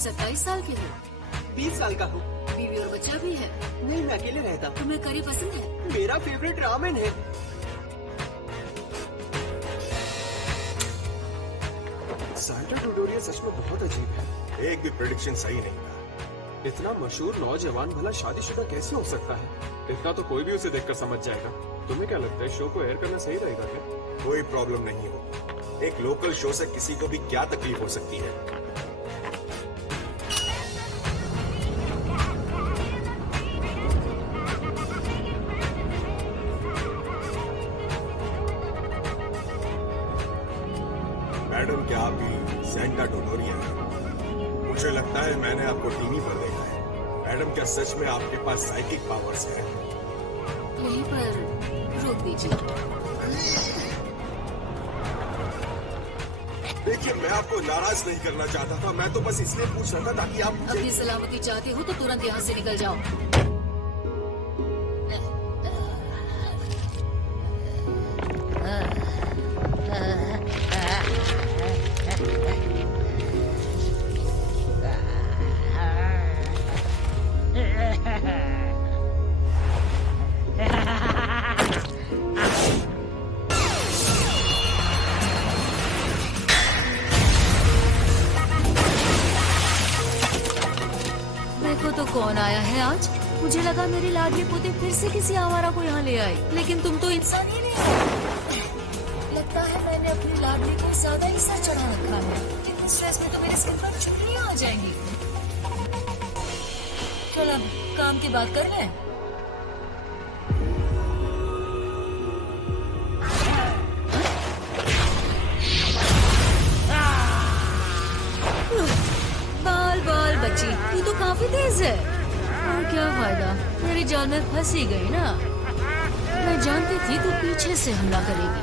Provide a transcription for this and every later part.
27 साल के हो। 20 साल का हूँ। बीवी और बच्चा भी है। नहीं, मैं अकेले रहता हूँ। तुम्हें करी पसंद है? मेरा फेवरेट रामेन है। सांता टोडोरिया सच में बहुत अजीब है। एक भी प्रेडिक्शन सही नहीं था। इतना मशहूर नौजवान भला शादीशुदा कैसे हो सकता है? इतना तो कोई भी उसे देखकर समझ जाएगा। तुम्हें क्या लगता है शो को एयर करना सही रहेगा क्या? कोई प्रॉब्लम नहीं होगी। एक लोकल शो से किसी को भी क्या तकलीफ हो सकती है? मैडम, क्या आप भी सेंटा टोडोरिया हैं? मुझे लगता है मैंने आपको टीवी पर देखा है। मैडम, क्या सच में आपके पास साइकिक पावर्स हैं? यहीं पर रोक दीजिए। देखिए, मैं आपको नाराज नहीं करना चाहता था। मैं तो बस इसलिए पूछ रहा था ताकि आप मुझे... अपनी सलामती चाहते हो तो तुरंत यहाँ से निकल जाओ। देखो तो कौन आया है आज। मुझे लगा मेरे लाडले पोते फिर से किसी आवारा को यहाँ ले आए, लेकिन तुम तो इंसान ही नहीं हो। लगता है मैंने अपनी लाडली को ज्यादा ही सर चढ़ा रखा है। इतने स्ट्रेस में तो मेरे स्किन पर छुट्टियाँ आ जाएंगी। चल अब काम की बात कर ले। बाल बाल बच्ची, तू तो काफी तेज है। और क्या फायदा, मेरी जाल में फंस ही गई ना। मैं जानती थी तू पीछे से हमला करेगी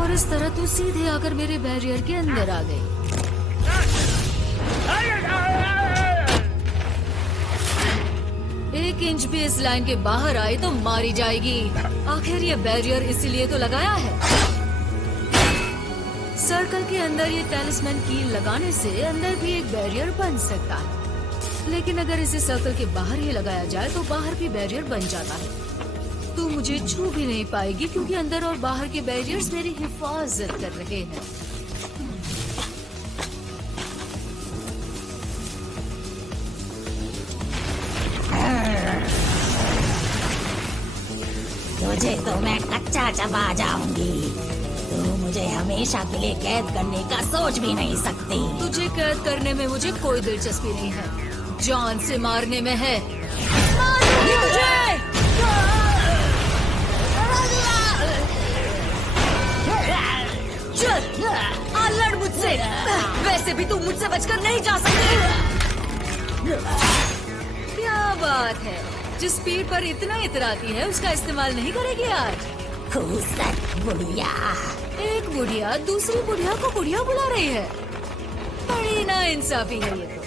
और इस तरह तू सीधे आकर मेरे बैरियर के अंदर आ गई। एक इंच भी इस लाइन के बाहर आई तो मारी जाएगी। आखिर ये बैरियर इसीलिए तो लगाया है। सर्कल के अंदर ये टैलिस्मैन कील लगाने से अंदर भी एक बैरियर बन सकता है, लेकिन अगर इसे सर्कल के बाहर ही लगाया जाए तो बाहर भी बैरियर बन जाता है। तू मुझे छू भी नहीं पाएगी क्योंकि अंदर और बाहर के बैरियर्स मेरी हिफाजत कर रहे हैं। तुझे तो मैं कच्चा चबा जाऊंगी। तू मुझे हमेशा के लिए कैद करने का सोच भी नहीं सकती। तुझे कैद करने में मुझे कोई दिलचस्पी नहीं है, जान से मारने में है। मारूंगी तुझे। चल आ लड़ मुझसे। वैसे भी तू मुझसे बचकर नहीं जा सकती। क्या बात है, जिस स्पीड पर इतना इतराती है उसका इस्तेमाल नहीं करेगी आज? बुढ़िया। एक बुढ़िया दूसरी बुढ़िया को बुढ़िया बुला रही है। बड़ी ना इंसाफी है ये तो।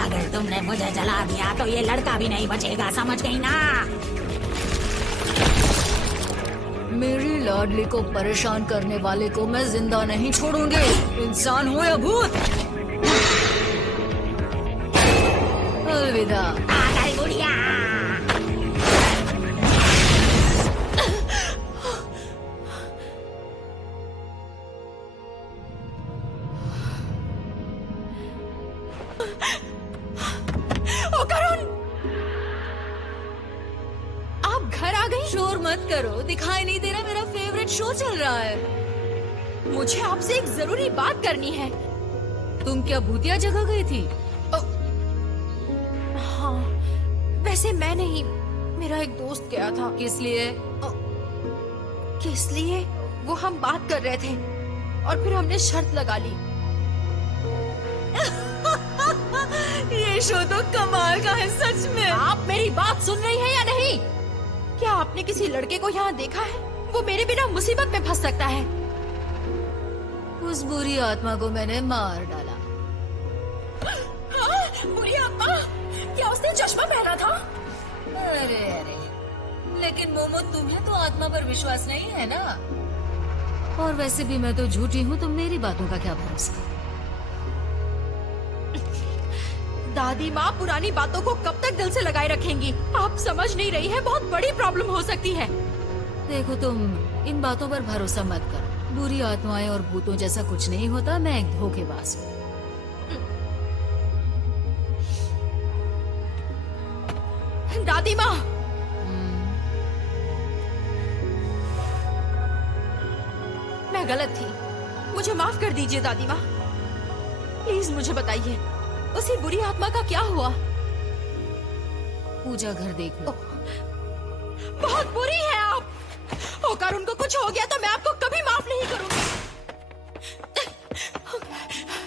अगर तुमने मुझे जला दिया तो ये लड़का भी नहीं बचेगा, समझ गई ना? मेरी लाडली को परेशान करने वाले को मैं जिंदा नहीं छोड़ूंगी, इंसान हो या भूत। अलविदा। बुढ़िया। शोर मत करो, दिखाई नहीं दे रहा मेरा फेवरेट शो चल रहा है। मुझे आपसे एक जरूरी बात करनी है। तुम क्या भूतिया जगह गई थी? हाँ, वैसे मैं नहीं, मेरा एक दोस्त गया था। किस लिए? किस लिए? वो हम बात कर रहे थे और फिर हमने शर्त लगा ली। ये शो तो कमाल का है सच में। आप मेरी बात सुन रही हैं या नहीं? क्या आपने किसी लड़के को यहाँ देखा है? वो मेरे बिना मुसीबत में फंस सकता है। उस बुरी आत्मा को मैंने मार डाला। बुरी आत्मा? क्या उसने चश्मा पहना था? अरे, लेकिन मोमो तुम्हें तो आत्मा पर विश्वास नहीं है ना? और वैसे भी मैं तो झूठी हूँ, तो मेरी बातों का क्या भरोसा। दादी माँ पुरानी बातों को कब तक दिल से लगाए रखेंगी? आप समझ नहीं रही है, बहुत बड़ी प्रॉब्लम हो सकती है। देखो, तुम इन बातों पर भरोसा मत करो। बुरी आत्माएं और भूतों जैसा कुछ नहीं होता। मैं एक धोखेबाज हूँ। दादी माँ, मैं गलत थी, मुझे माफ कर दीजिए दादी माँ। प्लीज मुझे बताइए, उसी बुरी आत्मा का क्या हुआ? पूजा घर देख लो। बहुत बुरी है आप। होकर उनको कुछ हो गया तो मैं आपको कभी माफ नहीं करूंगी।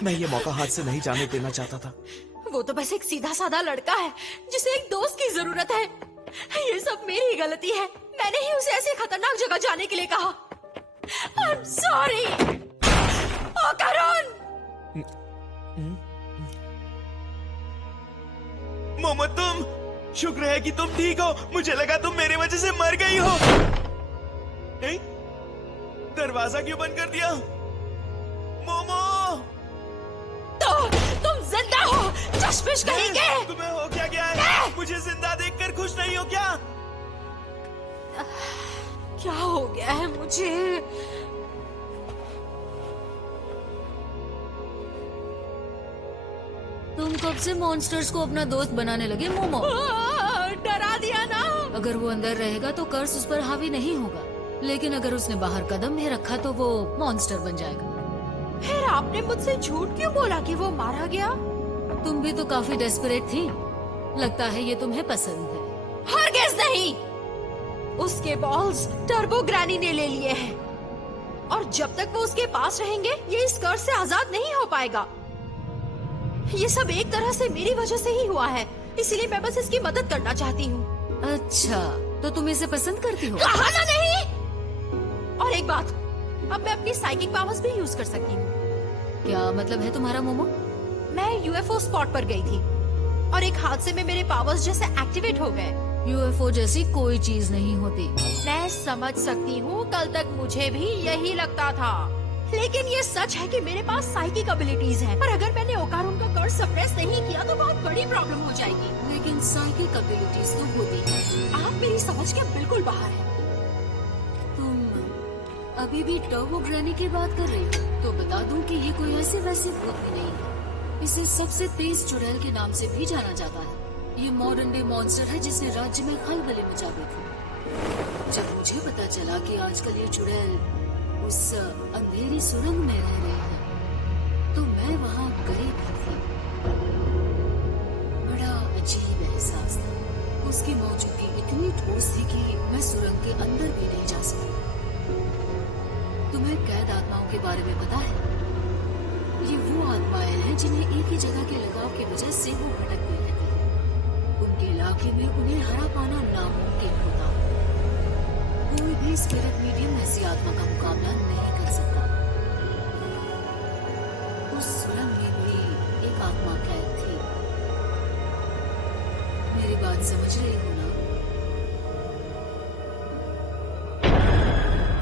मैं ये मौका हाथ से नहीं जाने देना चाहता था। वो तो बस एक सीधा साधा लड़का है जिसे एक दोस्त की जरूरत है। ये सब मेरी ही गलती है। मैंने ही उसे ऐसी खतरनाक जगह जाने के लिए कहा। I'm sorry। करुण, मोमो, तुम, शुक्र है कि तुम ठीक हो। मुझे लगा तुम मेरी वजह से मर गई हो। नहीं? दरवाजा क्यों बंद कर दिया? मोमो, तो तुम जिंदा हो, चश्मिश कहेंगे। तुम्हें हो क्या गया है? मुझे जिंदा देखकर खुश नहीं हो क्या? क्या हो गया है मुझे? तुम कब से मॉन्स्टर्स को अपना दोस्त बनाने लगे मोमो? डरा दिया ना। अगर वो अंदर रहेगा तो कर्स उस पर हावी नहीं होगा, लेकिन अगर उसने बाहर कदम भी रखा तो वो मॉन्स्टर बन जाएगा। फिर आपने मुझसे झूठ क्यों बोला कि वो मारा गया? तुम भी तो काफी डेस्परेट थी। लगता है ये तुम्हें पसंद है। हरगिज़ नहीं। उसके बॉल्स टर्बो ग्रैनी ने ले लिए हैं, और जब तक वो उसके पास रहेंगे ये इस कर्ज से आजाद नहीं हो पाएगा। ये सब एक तरह से मेरी वजह से ही हुआ है, इसलिए मैं बस इसकी मदद करना चाहती हूँ। अच्छा, तो तुम इसे पसंद करती हो? कहा ना नहीं। और एक बात, अब मैं अपनी साइकिक पावर्स भी यूज कर सकती हूँ। क्या मतलब है तुम्हारा मोमो? मैं यूएफओ स्पॉट पर गई थी और एक हादसे में मेरे पावर्स जैसे एक्टिवेट हो गए। यूएफओ जैसी कोई चीज नहीं होती। मैं समझ सकती हूँ, कल तक मुझे भी यही लगता था, लेकिन ये सच है कि मेरे पास साइकिक एबिलिटीज हैं। और अगर मैंने ओकारुन का कर्ज सप्रेस नहीं किया तो बहुत बड़ी प्रॉब्लम हो जाएगी। लेकिन साइकिक एबिलिटीज तो होती है। आप मेरी समझ के बिल्कुल बाहर हैं। तुम अभी भी टर्बो ग्रैनी की बात कर रही हो? तो बता दूं कि ये कोई ऐसे वैसे भूत भी नहीं है। इसे सबसे तेज चुड़ैल के नाम से भी जाना जाता है। ये मॉडर्न डे मॉन्स्टर है जिसने राज्य में खलबली मचा दी थी। जब मुझे पता चला कि आजकल ये चुड़ैल उस अंधेरी सुरंग में रह रही है, तो मैं वहाँ गई भी थी। बड़ा अजीब एहसास था। उसकी मौजूदगी इतनी ठोस थी कि मैं सुरंग के अंदर भी नहीं जा सकी। तुम्हें कैद आत्माओं के बारे में पता है? ये वो आत्माएं हैं जिन्हें एक ही जगह के लगाव की वजह से वो भटकती रहती हैं। उनके इलाके में उन्हें हरा पाना नामुमकिन होता। कोई भी स्पिरिट मीडियम ऐसी आत्मा का मुकाबला नहीं कर सकता। उस सुरंग में भी एक आत्मा कैद थी। मेरी बात समझ रही हो ना?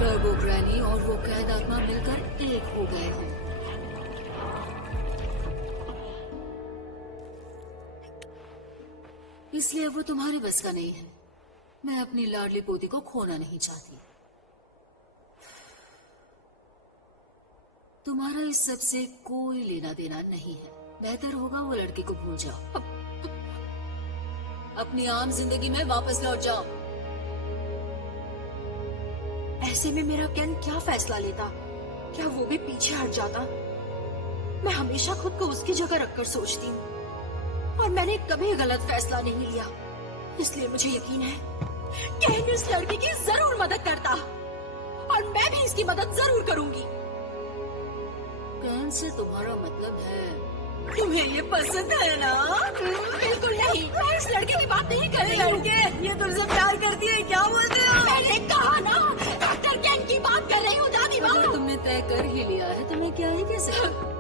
टर्बो ग्रैनी और वो कैद आत्मा मिलकर एक हो गए थे। इसलिए वो तुम्हारे बस का नहीं है। मैं अपनी लाडली पोती को खोना नहीं चाहती। तुम्हारा इस सब से कोई लेना देना नहीं है। बेहतर होगा वो लड़की को भूल जाओ। अपनी आम जिंदगी में वापस लौट जाओ। ऐसे में मेरा केन क्या फैसला लेता? क्या वो भी पीछे हट जाता? मैं हमेशा खुद को उसकी जगह रखकर सोचती हूँ, और मैंने कभी गलत फैसला नहीं लिया। इसलिए मुझे यकीन है केन इस लड़की की जरूर मदद करता, और मैं भी इसकी मदद जरूर करूंगी। कैन से तुम्हारा मतलब है? तुम्हें ये पसंद है ना? बिल्कुल नहीं, मैं इस लड़के की बात नहीं कर रही हूँ। लड़के, ये तुमसे प्यार करती है, क्या बोलते हो? मैंने कहा ना, डॉक्टर केन की बात कर रही हूँ दादी माँ। अगर तुमने तय कर ही लिया है तो मैं क्या ही कह सकती हूँ।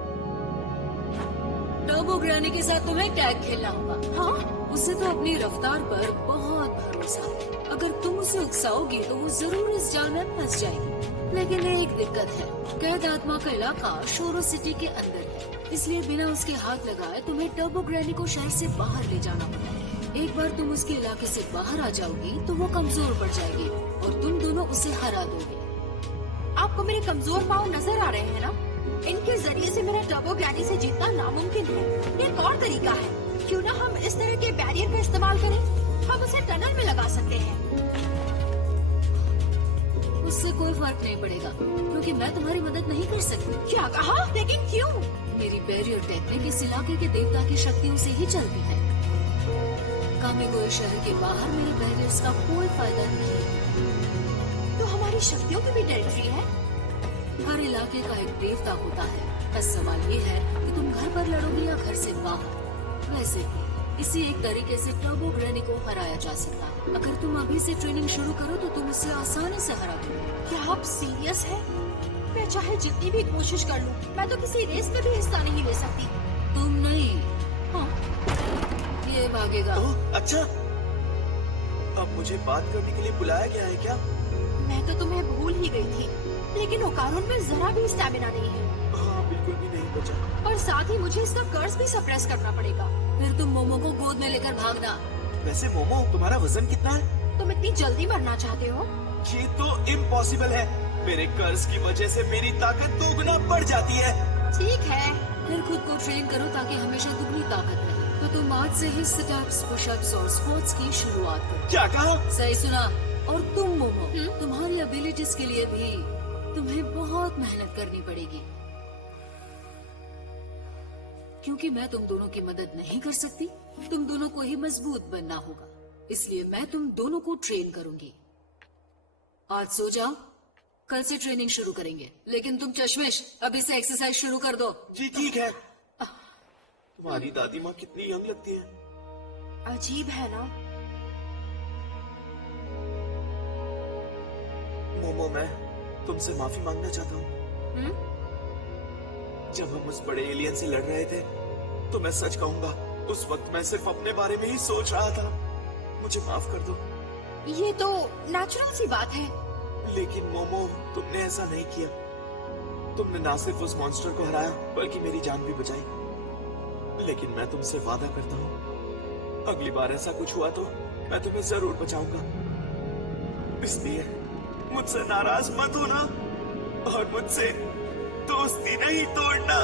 टर्बो ग्रैनी के साथ तुम्हें टैग खेलना होगा। हाँ? उसे तो अपनी रफ्तार पर बहुत भरोसा है। अगर तुम उसे उकसाओगी तो वो जरूर इस जाल में फंस जाएगी। लेकिन एक दिक्कत है, कैद आत्मा का इलाका शोरो सिटी के अंदर है, इसलिए बिना उसके हाथ लगाए तुम्हें टर्बो ग्रैनी को शहर से बाहर ले जाना होगा। एक बार तुम उसके इलाके से बाहर आ जाओगी तो वो कमजोर पड़ जाएगी और तुम दोनों उसे हरा दोगे। आपको मेरे कमजोर पाँव नजर आ रहे हैं ना? इनके जरिए से मेरा टर्बो ग्रैनी से जीतना नामुमकिन है। ये एक और तरीका है, क्यों ना हम इस तरह के बैरियर का इस्तेमाल करें? हम उसे टनल में लगा सकते हैं। उससे कोई फर्क नहीं पड़ेगा क्योंकि मैं तुम्हारी मदद नहीं कर सकती। क्या कहा? लेकिन क्यों? मेरी बैरियर टेक्निक इस इलाके के देवता की शक्तियों से ही चलती है। कामिगोए शहर के बाहर मेरे बैरियर्स का कोई फायदा नहीं है। तो हमारी शक्तियों की भी टेरिटरी है। हर इलाके का एक देवता होता है। बस सवाल ये है कि तुम घर पर लड़ोगे या घर से बाहर। वैसे भी इसी एक तरीके से टर्बो ग्रैनी को हराया जा सकता है। अगर तुम अभी से ट्रेनिंग शुरू करो तो तुम उसे आसानी से हरा दोगे। क्या आप सीरियस हैं? मैं चाहे जितनी भी कोशिश कर लूं, मैं तो किसी रेस में भी हिस्सा नहीं ले सकती। तुम नहीं, हाँ, ये भागेगा। ओह, अच्छा, अब मुझे बात करने के लिए बुलाया गया है क्या? मैं तो तुम्हें भूल ही गई थी, लेकिन ओकारोन में जरा भी स्टैमिना नहीं है हाँ, बिल्कुल भी नहीं बचा। और साथ ही मुझे इसका कर्ज भी सप्रेस करना पड़ेगा। फिर तुम मोमो को गोद में लेकर भागना। वैसे मोमो, तुम्हारा वजन कितना है? तुम इतनी जल्दी मरना चाहते हो? ये तो इम्पॉसिबल है। मेरे कर्ज की वजह से मेरी ताकत 2 गुना बढ़ जाती है। ठीक है, फिर खुद को ट्रेन करो ताकि हमेशा दुगनी ताकत रहे। तो तुम आज से ही सिटअप्स, पुशअप्स और स्क्वाट्स की शुरुआत करो। क्या कहा? सही सुना। और तुम मोमो, तुम्हारी एबिलिटीज के लिए भी तुम्हें बहुत मेहनत करनी पड़ेगी, क्योंकि मैं तुम दोनों की मदद नहीं कर सकती। तुम दोनों को ही मजबूत बनना होगा, इसलिए मैं तुम दोनों को ट्रेन करूंगी। आज सो जाओ, कल से ट्रेनिंग शुरू करेंगे। लेकिन तुम चश्मिश अभी से एक्सरसाइज शुरू कर दो। जी ठीक है। तुम्हारी दादी माँ कितनी यंग लगती है। अजीब है ना? मोमो, मैं तुमसे माफी मांगना चाहता हूँ। जब हम उस बड़े एलियन से लड़ रहे थे तो मैं सच कहूंगा, उस वक्त मैं सिर्फ अपने बारे में ही सोच रहा था। मुझे माफ कर दो। ये तो नेचुरल सी बात है। लेकिन मोमो, तुमने ऐसा नहीं किया। तुमने ना सिर्फ उस मॉन्स्टर को हराया बल्कि मेरी जान भी बचाई। लेकिन मैं तुमसे वादा करता हूँ, अगली बार ऐसा कुछ हुआ तो मैं तुम्हें जरूर बचाऊंगा। इसलिए मुझसे नाराज मत होना और मुझसे दोस्ती नहीं तोड़ना।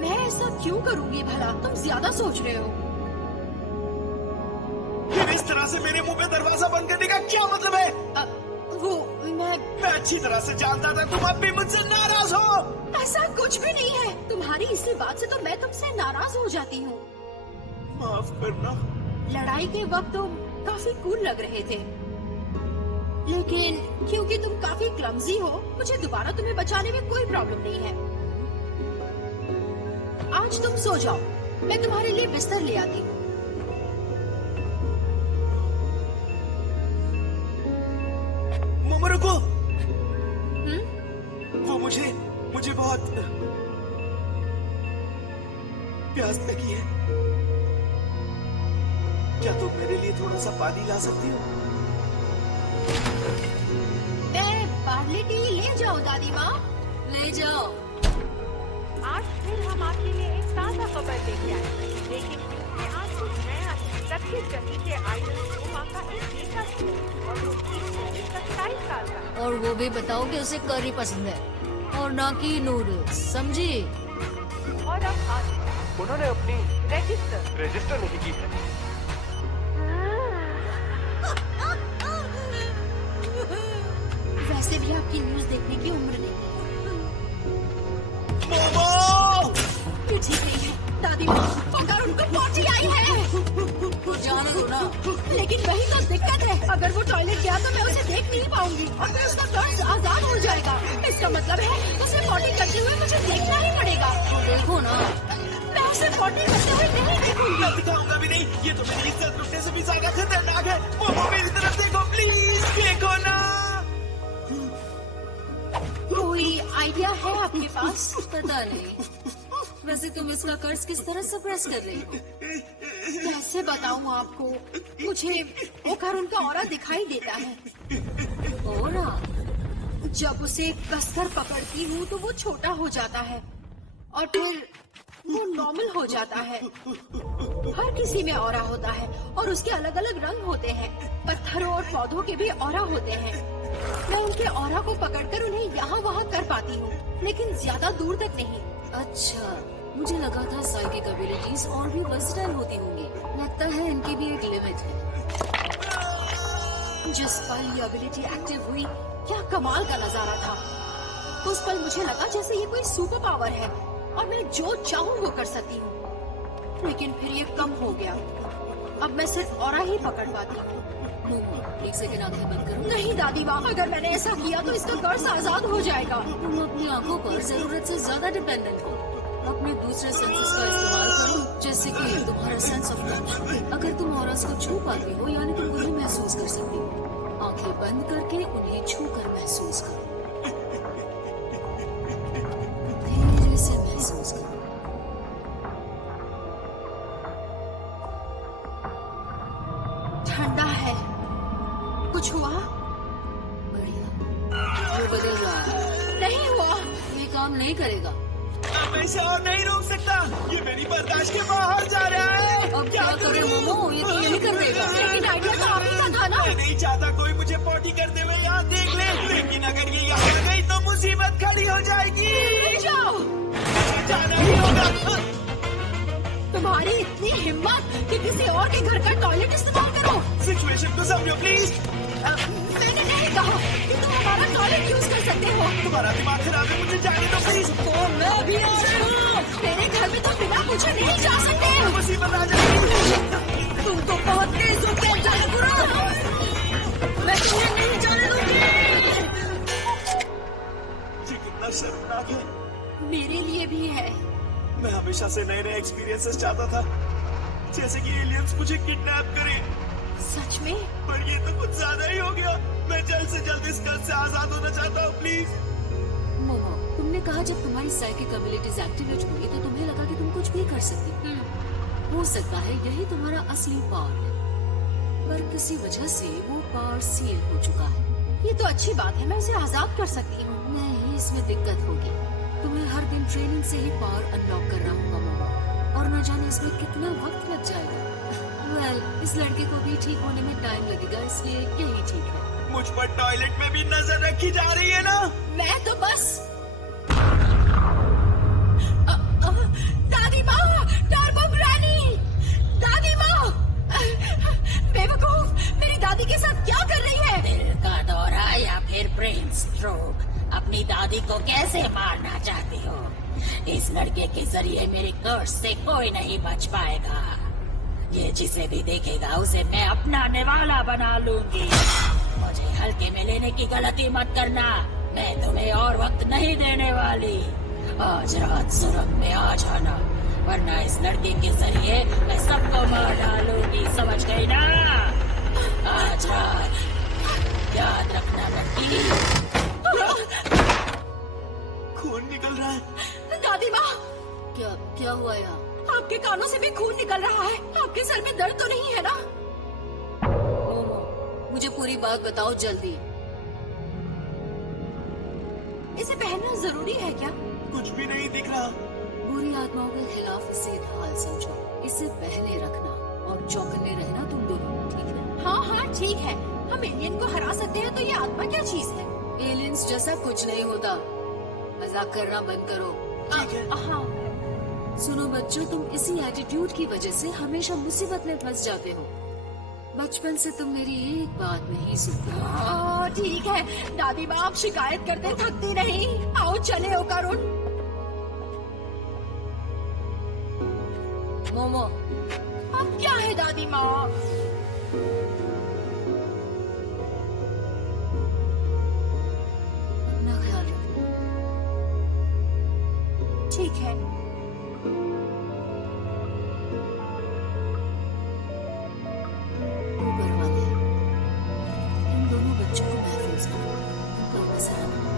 मैं ऐसा क्यों करूंगी भला? तुम ज्यादा सोच रहे हो। फिर इस तरह से मेरे मुंह पे दरवाजा बंद करने का क्या मतलब है? वो मैं अच्छी तरह से जानता था तुम अब भी मुझसे नाराज हो। ऐसा कुछ भी नहीं है। तुम्हारी इसी बात से तो मैं तुमसे नाराज हो जाती हूँ। माफ करना। लड़ाई के वक्त तुम काफी कूल लग रहे थे, लेकिन क्योंकि तुम काफी क्लमजी हो, मुझे दोबारा तुम्हें बचाने में कोई प्रॉब्लम नहीं है। आज तुम सो जाओ, मैं तुम्हारे लिए बिस्तर ले आती हूँ। मोमो रुको। वो मुझे बहुत प्यास लगी है। क्या तुम मेरे लिए थोड़ा सा पानी ला सकती हो? मैं बार्ली टी ले जाओ दादी माँ। ले जाओ। आज फिर हम आपके लिए एक ताज़ा खबर लेके आए हैं, लेकिन इसमें आज कुछ नया है। 27 के आइडल शोमा का एक बेटा है और वो 27 साल का है। और वो भी बताओ कि उसे करी पसंद है और ना कि नूडल्स, समझी? और अब आज उन्होंने अपनी रजिस्टर नहीं की है। वैसे भी आपकी न्यूज देखने की उम्र नहीं है। मोमो! ये ठीक नहीं है दादी माँ, अगर उनको पॉटी आई है। जाने दो ना। लेकिन वही तो दिक्कत है, अगर वो टॉयलेट गया तो मैं उसे देख नहीं पाऊंगी और फिर उसका कर्ज आजाद हो जाएगा। इसका मतलब है उसे पॉटी करते हुए मुझे देखना ही पड़ेगा। देखो ना, मैं उसे पॉटी करते हुए नहीं देखूंगी। मैं दिखाऊंगा भी नहीं। ये तो मेरी इज्जत लुटने से भी ज्यादा खतरनाक है। मोमो, मेरी तरफ देखो प्लीज, देखो ना। कोई आइडिया है आपके पास? पता नहीं। वैसे तुम इसका कर्ज किस तरह सप्रेस कर रही हो? कैसे बताऊं आपको, मुझे ओकारुन का ऑरा दिखाई देता है। ऑरा? जब उसे कसकर पकड़ती हूँ तो वो छोटा हो जाता है और फिर वो नॉर्मल हो जाता है। हर किसी में ऑरा होता है और उसके अलग अलग रंग होते हैं। पत्थरों और पौधों के भी ऑरा होते हैं। मैं उनके ऑरा को पकड़कर उन्हें यहाँ वहाँ कर पाती हूँ, लेकिन ज्यादा दूर तक नहीं। अच्छा, मुझे लगा था साइकिक एबिलिटीज और भी वर्सेटाइल होती होंगी। लगता है इनकी भी एक लिमिट है। जिस पल ये एबिलिटी एक्टिव हुई, क्या कमाल का नजारा था। उस पल मुझे लगा जैसे ये कोई सुपर पावर है और मैं जो चाहूँ वो कर सकती हूँ। लेकिन फिर ये कम हो गया। अब मैं सिर्फ ऑरा ही पकड़ पाती हूँ। एक सेकंड आंखें बंद करो। नहीं दादी माँ, अगर मैंने ऐसा किया तो इसका कर्ज आजाद हो जाएगा। तुम अपनी आंखों पर जरूरत से ज्यादा डिपेंडेंट हो। अपने दूसरे सेंसेस का इस्तेमाल करो, जैसे कि तुम्हारा सेंस ऑफ टच। अगर तुम ऑरास को छू पाती हो, यानी तुम उन्हें महसूस कर सकती हो। आंखें बंद करके उन्हें छू कर महसूस करो। धीरे से महसूस करो। ठंडा है। कुछ हुआ? बढ़िया, वो बदल रहा है। नहीं हुआ। ये काम नहीं करेगा। अब मैं इसे और नहीं रोक सकता। ये मेरी बर्दाश्त के बाहर जा रहा है। अब क्या करे मोमो, ये तो यही कर देगा। लेकिन आइडिया तो आप ही का था ना। मैं नहीं चाहता कोई मुझे पॉटी करते हुए यहाँ देख ले, लेकिन अगर ये यहाँ आ गई तो मुसीबत खड़ी हो जाएगी। जाओ। मुझे जाना ही होगा। तुम्हारी इतनी हिम्मत कि किसी और के घर का टॉयलेट इस्तेमाल करो। सिचुएशन को समझो प्लीज। मैंने नहीं कहा कि तुम हमारा टॉयलेट यूज कर सकते हो। तुम्हारा दिमाग खराब है, मुझे जाने दो प्लीज। तो मैं भी आ रही हूँ। मेरे घर में तो बिना पूछे नहीं जा सकते। मुसीबत आ जाएगी। तुम तो बहुत तेज हो के जाने बुरा। मैं तुम्हें नहीं जाने दूंगी। ये कितना शर्मनाक है। मेरे लिए भी है। मैं हमेशा से नए नए एक्सपीरियंसेस चाहता था, जैसे कि एलियंस मुझे किडनैप करें। सच में? पर ये तो कुछ ज्यादा ही हो गया। मैं जल्द से जल्द इस कर्ज से आजाद होना चाहता हूँ प्लीज। मोमो, तुमने कहा जब तुम्हारी साइकिक एबिलिटीज एक्टिवेट हुई तो तुम्हें लगा कि तुम कुछ भी कर सकती हो सकता है यही तुम्हारा असली पावर है, पर किसी वजह से वो पावर सील हो चुका है। ये तो अच्छी बात है, मैं उसे आजाद कर सकती हूँ। नहीं, इसमें दिक्कत होगी। तुम्हें हर दिन ट्रेनिंग से ही पावर अनलॉक करना होगा मोमो, और न जाने इसमें कितना वक्त लग जाएगा। इस लड़के को भी ठीक होने में टाइम लगेगा, इसलिए यही ठीक है। मुझ पर टॉयलेट में भी नजर रखी जा रही है ना। मैं तो बस दादी माँ, टर्बो ग्रैनी, दादी माँ, बेवकूफ, मेरी दादी के साथ क्या कर रही है? दिल का दौरा या फिर ब्रेन स्ट्रोक। अपनी दादी को कैसे मारना चाहती हो? इस लड़के के जरिए मेरे कर्ज से कोई नहीं बच पाएगा। ये जिसे भी देखेगा उसे मैं अपना निवाला बना लूंगी। मुझे हल्के में लेने की गलती मत करना। मैं तुम्हें और वक्त नहीं देने वाली। आज रात सुरंग में आ जाना, वरना इस लड़की के जरिए मैं सबको मार डालूंगी। समझ गई ना? आज रात याद रखना लड़की। खून निकल रहा है। दादी माँ, क्या हुआ यहाँ? आपके कानों से भी खून निकल रहा है। आपके सर में दर्द तो नहीं है ना? मोमो, मुझे पूरी बात बताओ जल्दी। इसे पहनना जरूरी है क्या? कुछ भी नहीं दिख रहा। बुरी आत्माओं के खिलाफ इसे ढाल समझो। इसे पहले रखना और चौकन्ने रहना तुम दोनों, ठीक है? हाँ हाँ ठीक है। हम एलियन को हरा सकते हैं तो ये आत्मा क्या चीज है? एलियंस जैसा कुछ नहीं होता। मजाक करना बंद करो। ठीक है। हाँ। सुनो बच्चों, तुम इसी एटीट्यूड की वजह से हमेशा मुसीबत में फंस जाते हो। बचपन से तुम मेरी एक बात नहीं सुनते। ठीक है दादी माँ, आप शिकायत करते थकती नहीं। आओ चले ओकारुन। मोमो, अब क्या है दादी माँ? अपना ख्याल रखना। ठीक है। ऊपर वाले इन दोनों बच्चों को महफूज रखो। उनको नजर रखो।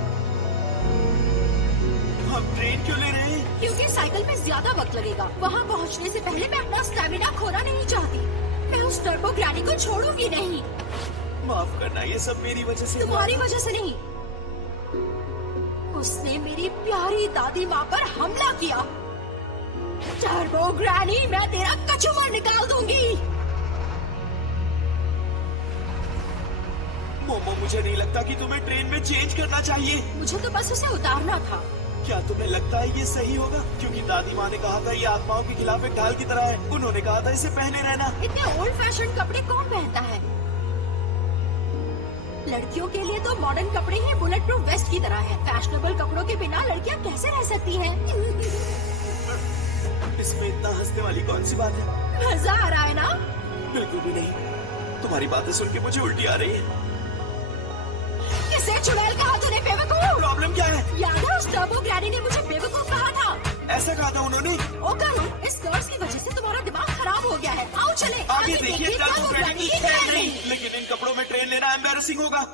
हम ट्रेन क्यों ले रहे हैं? क्योंकि साइकिल में ज्यादा वक्त लगेगा। वहाँ पहुँचने से पहले मैं अपना स्टेमिना खोना नहीं चाहती। मैं उस टर्बो ग्रैनी को छोड़ूंगी नहीं। माफ करना, ये सब मेरी वजह से हुआ। तुम्हारी वजह से नहीं, उसने मेरी प्यारी दादी माँ पर हमला किया। टर्बो ग्रैनी, मैं तेरा कचूमर निकाल दूंगी। मोमो, मुझे नहीं लगता कि तुम्हें ट्रेन में चेंज करना चाहिए। मुझे तो बस उसे उतारना था। क्या तुम्हें लगता है ये सही होगा? क्योंकि दादी माँ ने कहा था ये आत्माओं के खिलाफ एक ढाल की तरह है। उन्होंने कहा था इसे पहने रहना। इतने ओल्ड फैशन कपड़े कौन पहनता है? लड़कियों के लिए तो मॉडर्न कपड़े ही बुलेट प्रूफ वेस्ट की तरह है। फैशनेबल कपड़ों के बिना लड़कियाँ कैसे रह सकती हैं? इसमें इतना हंसने वाली कौन सी बात है? मजा आ रहा है ना? बिल्कुल भी नहीं। तुम्हारी बातें सुन के मुझे उल्टी आ रही है। किसे चुड़ैल कहा तूने बेवकूफ? प्रॉब्लम क्या है? याद है उस टर्बो ग्रैनी ने मुझे बेवकूफ कहा था? ऐसा कहा था उन्होंने? ओ करो, इस कर्ज की वजह से तुम्हारा दिमाग खराब हो गया है। आओ चले आगे देखिए, टर्बो ग्रैनी की लेकिन इन कपड़ों में ट्रेन लेना एम्बैरेसिंग होगा।